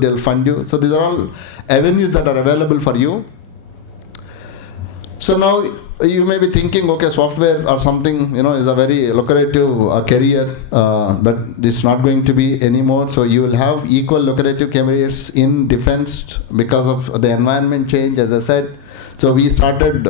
they'll fund you. So these are all avenues that are available for you. So now you may be thinking, okay, software or something, is a very lucrative career, but it's not going to be anymore. So you will have equal lucrative careers in defense because of the environment change, as I said. So we started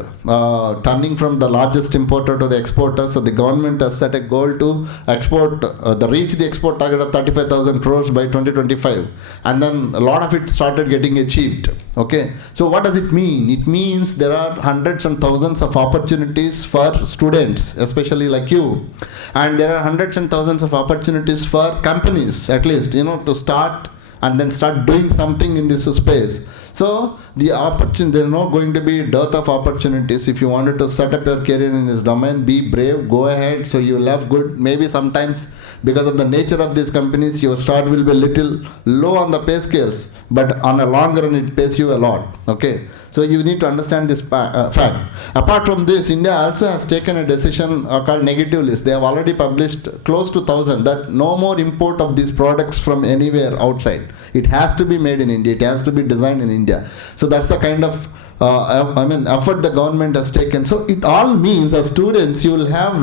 turning from the largest importer to the exporter. So the government has set a goal to export, reach the export target of 35,000 crores by 2025. And then a lot of it started getting achieved. Okay. So what does it mean? It means there are hundreds and thousands of opportunities for students, especially like you. And there are hundreds and thousands of opportunities for companies, at least, to start and then start doing something in this space. So the opportunity, there's not going to be dearth of opportunities. If you wanted to set up your career in this domain, be brave, go ahead. So you will have good, maybe sometimes because of the nature of these companies, your start will be a little low on the pay scales, but on a long run, it pays you a lot. Okay. So you need to understand this fact. Apart from this, India also has taken a decision called negative list. They have already published close to 1,000 that no more import of these products from anywhere outside. It has to be made in India. It has to be designed in India. So that's the kind of effort the government has taken. So it all means as students you will have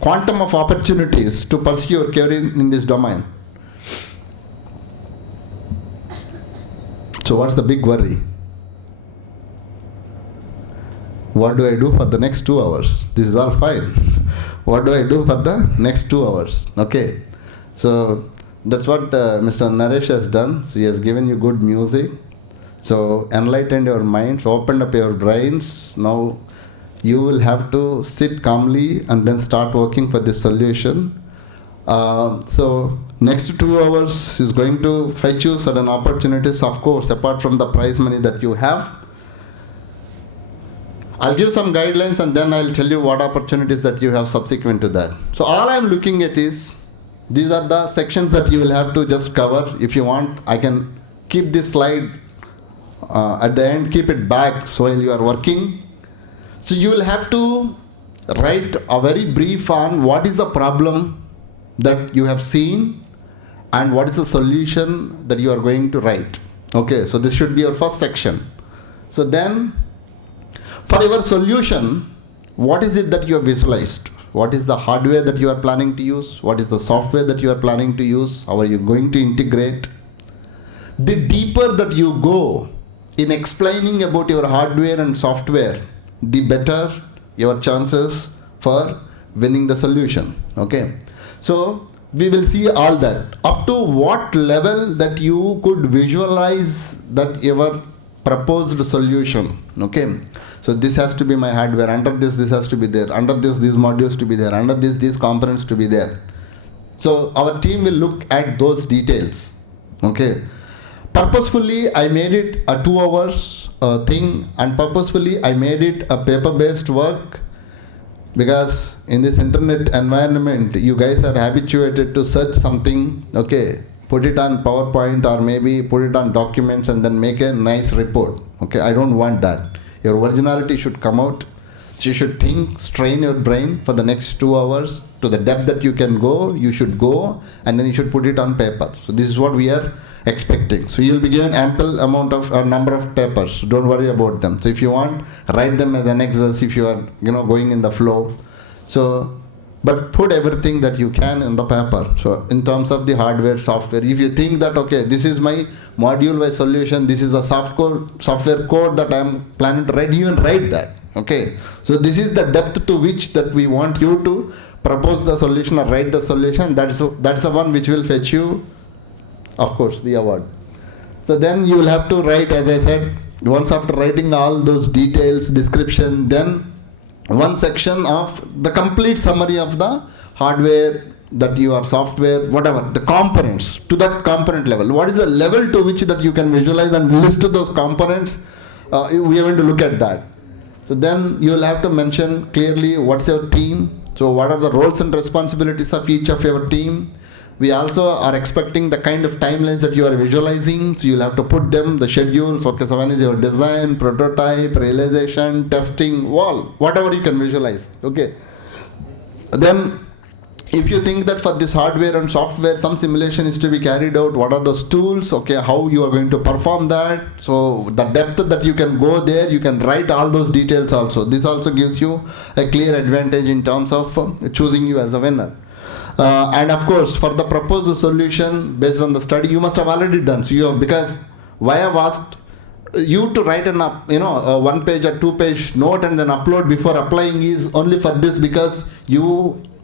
quantum of opportunities to pursue your career in this domain. So what's the big worry? What do I do for the next 2 hours? This is all fine. What do I do for the next 2 hours? Okay. So that's what Mr. Naresh has done. So he has given you good music. So enlightened your minds, opened up your brains. Now you will have to sit calmly and then start working for this solution. So next 2 hours is going to fetch you certain opportunities, of course, apart from the prize money that you have. I'll give some guidelines and then I'll tell you what opportunities that you have subsequent to that. So all I'm looking at is, these are the sections that you will have to just cover. If you want, I can keep this slide at the end, keep it back so while you are working. So you will have to write a very brief on what is the problem that you have seen and what is the solution that you are going to write. Okay, so this should be your first section. So then, for your solution, what is it that you have visualized? What is the hardware that you are planning to use? What is the software that you are planning to use? How are you going to integrate? The deeper that you go in explaining about your hardware and software, the better your chances for winning the solution. Okay. So we will see all that. Up to what level that you could visualize that your proposed solution. Okay. So this has to be my hardware. Under this has to be there. Under this, these modules to be there. Under this, these components to be there. So our team will look at those details. Okay. Purposefully, I made it a 2 hours thing, and purposefully I made it a paper-based work, because in this internet environment, you guys are habituated to search something, okay, put it on PowerPoint or maybe put it on documents and then make a nice report. Okay, I don't want that. Your originality should come out. So you should think, strain your brain for the next 2 hours to the depth that you can go. You should go, and then you should put it on paper. So this is what we are expecting. So you will be given ample amount of number of papers. Don't worry about them. So if you want, write them as annexes if you are going in the flow. So but put everything that you can in the paper. So in terms of the hardware, software, if you think that okay, this is my module wise solution, this is a software code that I am planning to write, you can write that. Okay. So this is the depth to which that we want you to propose the solution or write the solution. That's the one which will fetch you, of course, the award. So then you will have to write, as I said, once after writing all those details, description, then one section of the complete summary of the hardware that you are software, whatever, the components to that component level. What is the level to which that you can visualize and list those components? We are going to look at that. So then you will have to mention clearly what's your team. So what are the roles and responsibilities of each of your team? We also are expecting the kind of timelines that you are visualizing. So you'll have to put them, the schedules. Okay, so one is your design, prototype, realization, testing, whatever you can visualize. Okay. Then if you think that for this hardware and software some simulation is to be carried out, what are those tools, okay, how you are going to perform that, so the depth that you can go there, you can write all those details also. This also gives you a clear advantage in terms of choosing you as a winner. And of course, for the proposed solution based on the study, you must have already done. So you have, because why I've asked you to write a 1 page or 2 page note and then upload before applying is only for this, because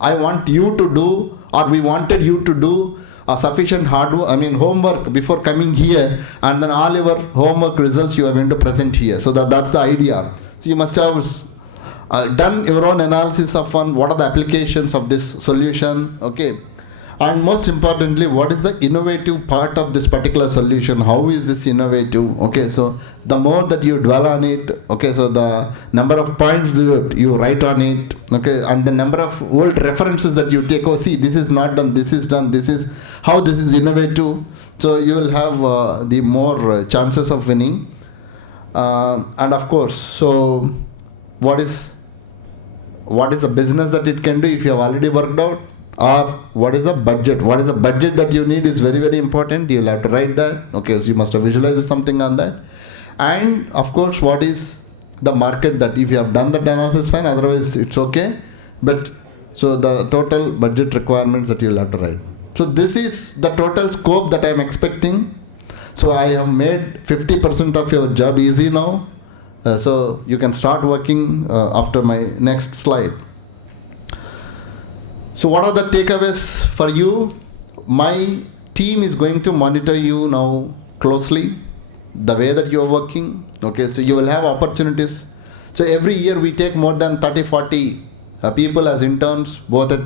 I want you to do, or we wanted you to do a sufficient homework before coming here, and then all your homework results you are going to present here. So that's the idea. So you must have done your own analysis of what are the applications of this solution, okay, and most importantly, what is the innovative part of this particular solution, how is this innovative, okay. So the more that you dwell on it, okay, so the number of points you write on it, okay, and the number of old references that you take, oh see, this is not done, this is done, this is how this is innovative, so you will have the more chances of winning. And of course, so what is the business that it can do if you have already worked out, or what is the budget? What is the budget that you need is very, very important. You will have to write that. Okay, so you must have visualized something on that. And of course, what is the market that if you have done that analysis, fine, otherwise it's okay. But so the total budget requirements that you will have to write. So this is the total scope that I am expecting. So I have made 50% of your job easy now. So you can start working after my next slide. So what are the takeaways for you? My team is going to monitor you now closely, the way that you are working. Okay, so you will have opportunities. So every year we take more than 30-40 people as interns, both at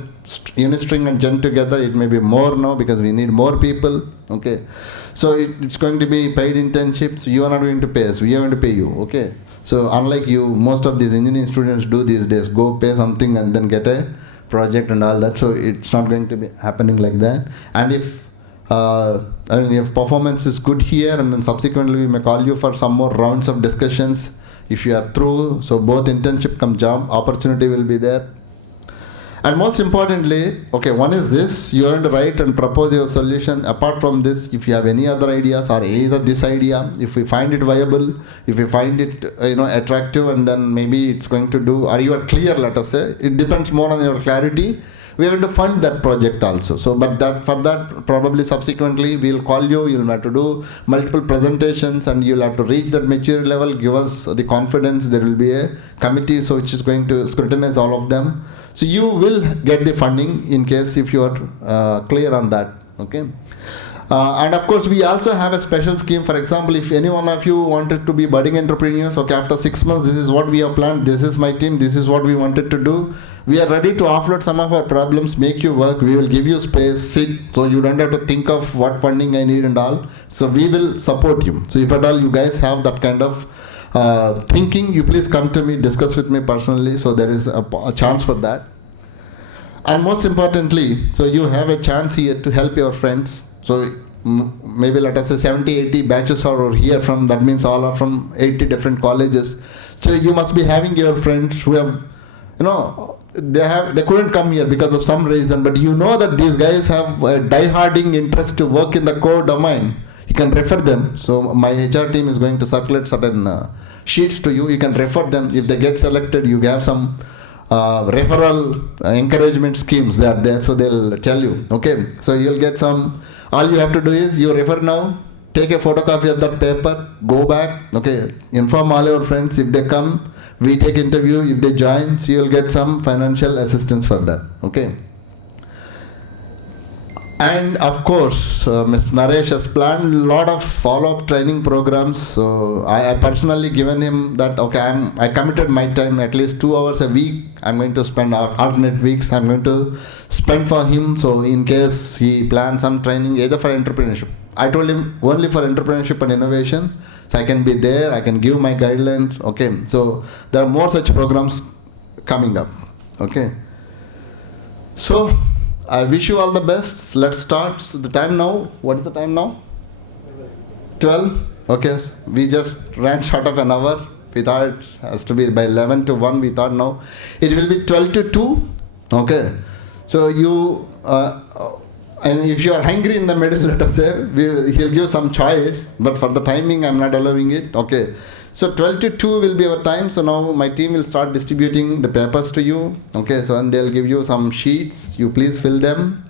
Unistring and Gen together. It may be more now because we need more people. Okay, so it's going to be paid internships. You are not going to pay us, we are going to pay you. Okay, so unlike you, most of these engineering students do these days, go pay something and then get a project and all that. So it's not going to be happening like that. And if if performance is good here, and then subsequently we may call you for some more rounds of discussions if you are through. So both internship come job opportunity will be there. And most importantly, okay, one is this, you are going to write and propose your solution. Apart from this, if you have any other ideas, or either this idea, if we find it viable, if we find it attractive, and then maybe it's going to do, or you are clear, let us say, it depends more on your clarity, we are going to fund that project also. So but that for that probably subsequently we'll call you, you'll have to do multiple presentations, and you'll have to reach that maturity level, give us the confidence. There will be a committee so which is going to scrutinize all of them. So you will get the funding in case if you are clear on that. Okay. And of course, we also have a special scheme. For example, if any one of you wanted to be budding entrepreneurs, okay, after 6 months, this is what we have planned, this is my team, this is what we wanted to do. We are ready to offload some of our problems, make you work, we will give you space, sit, so you don't have to think of what funding I need and all. So we will support you. So if at all you guys have that kind of thinking, you please come to me, discuss with me personally. So there is a chance for that. And most importantly, so you have a chance here to help your friends. So maybe let us say 70-80 batches are here from, that means all are from 80 different colleges. So you must be having your friends who have, they couldn't come here because of some reason, but you know that these guys have a die-harding interest to work in the core domain. You can refer them. So my HR team is going to circulate certain sheets to you. You can refer them. If they get selected, you have some referral encouragement schemes. They are there, so they'll tell you. Okay, so you'll get some. All you have to do is you refer now, take a photocopy of that paper, go back. Okay, inform all your friends. If they come, we take interview. If they join, so you'll get some financial assistance for that. Okay. And of course, Mr. Naresh has planned a lot of follow-up training programs. So I personally given him that, okay, I committed my time, at least 2 hours a week. I'm going to spend alternate weeks. I'm going to spend for him. So in case he plans some training, either for entrepreneurship. I told him only for entrepreneurship and innovation. So I can be there. I can give my guidelines. Okay. So there are more such programs coming up. Okay. So I wish you all the best. Let's start. So the time now, what is the time now? 12. Okay, we just ran short of an hour. We thought it has to be by 11 to 1. We thought now it will be 12 to 2. Okay, So you, and if you are hungry in the middle, let us say, he'll give some choice, but for the timing, I'm not allowing it. Okay. So 12 to 2 will be our time. So now my team will start distributing the papers to you. Okay. So and they'll give you some sheets. You please fill them.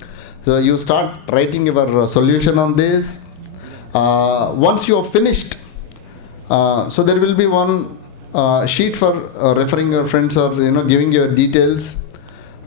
So you start writing your solution on this. Once you have finished, so there will be one sheet for referring your friends or giving your details.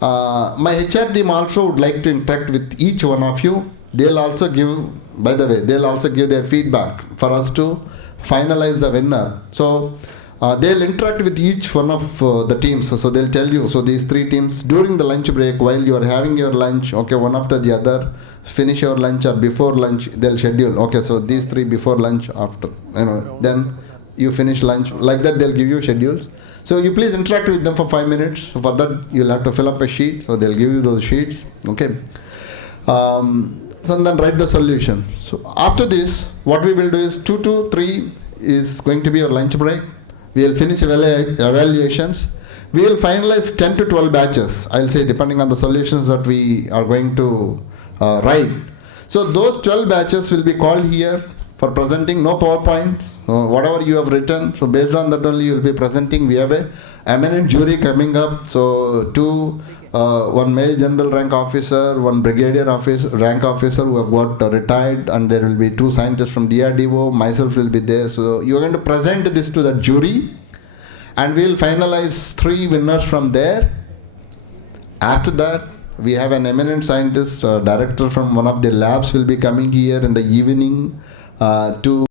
My HR team also would like to interact with each one of you. They'll also give, by the way, they'll also give their feedback for us to finalize the winner. So they'll interact with each one of the teams. So they'll tell you, so these 3 teams during the lunch break, while you are having your lunch, okay, one after the other, finish your lunch or before lunch, they'll schedule. Okay, so these 3 before lunch, after, then you finish lunch. Like that, they'll give you schedules. So you please interact with them for 5 minutes. So for that, you'll have to fill up a sheet. So they'll give you those sheets. Okay. So then write the solution. So after this, what we will do is 2 to 3 is going to be your lunch break. We will finish evaluations. We will finalize 10 to 12 batches. I'll say depending on the solutions that we are going to write. So those 12 batches will be called here for presenting. No PowerPoints. Whatever you have written. So based on that only you will be presenting. We have a eminent jury coming up. So one Major General rank officer, one Brigadier rank officer who have got retired, and there will be 2 scientists from DRDO. Myself will be there. So you are going to present this to the jury, and we will finalize 3 winners from there. After that, we have an eminent scientist, director from one of the labs will be coming here in the evening to